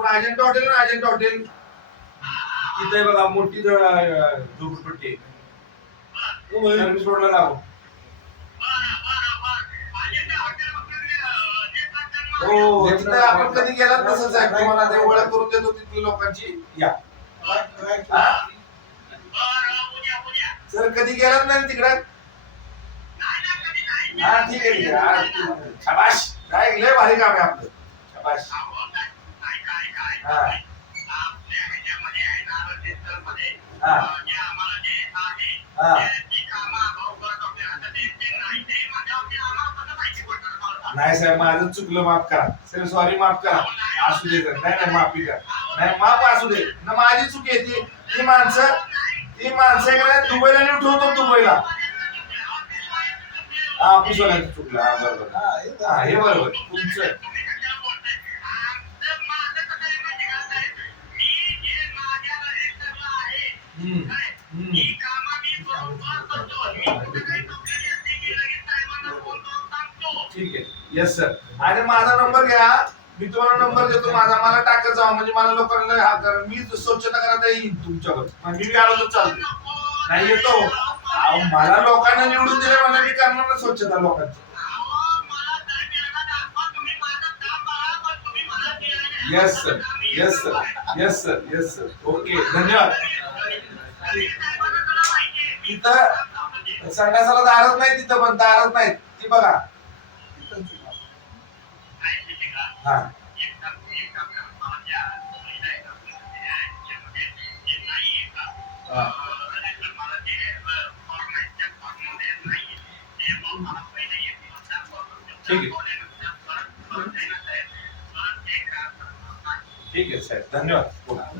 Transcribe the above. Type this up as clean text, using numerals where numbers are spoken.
आपण अजंठा हॉटेल ना, अजंठा हॉटेल तिथे बघा मोठी झोपडपट्टी सर्व्हिस रोडला लागू. हो तिथे आपण कधी गेलात तसंच आहे. तुम्हाला ते ओळख करून देतो तिथल्या लोकांची. या सर कधी गेलात नाही तिकडे? हा ठीक आहे ठीक आहे. शाबाश काय लय भारी काम आहे आपलं. शाबाश. हा हा नाही साहेब माझं चुकलं माफ करा. सर सॉरी माफ करा. असू दे सर. नाही नाही माफी करा. नाही माफ असू दे ना. माझी चूक आहे ती माणसं आहे दुबईला नेऊन ठेवतो दुबईला. हा ऑफिसवाल्यांचं चुकलं. हा बरोबर. हा हे बरोबर तुमचं. ठीक आहे. Yes sir. आणि माझा नंबर घ्या. मी तुम्हाला नंबर देतो माझा. मला टाकत जावा म्हणजे मला लोकांना मी स्वच्छता करायला येईन तुमच्याकडे. मी आलो तर चालतो. नाही येतो. मला लोकांना निवडून दिले मला मी करणार ना स्वच्छता लोकांची. Yes sir. Yes sir. Yes sir. Yes sir. Okay धन्यवाद. तिथं संडासाला दारच नाही. तिथं पण दारच नाही. ती बघा. हा ठीक आहे. ठीक आहे साहेब धन्यवाद.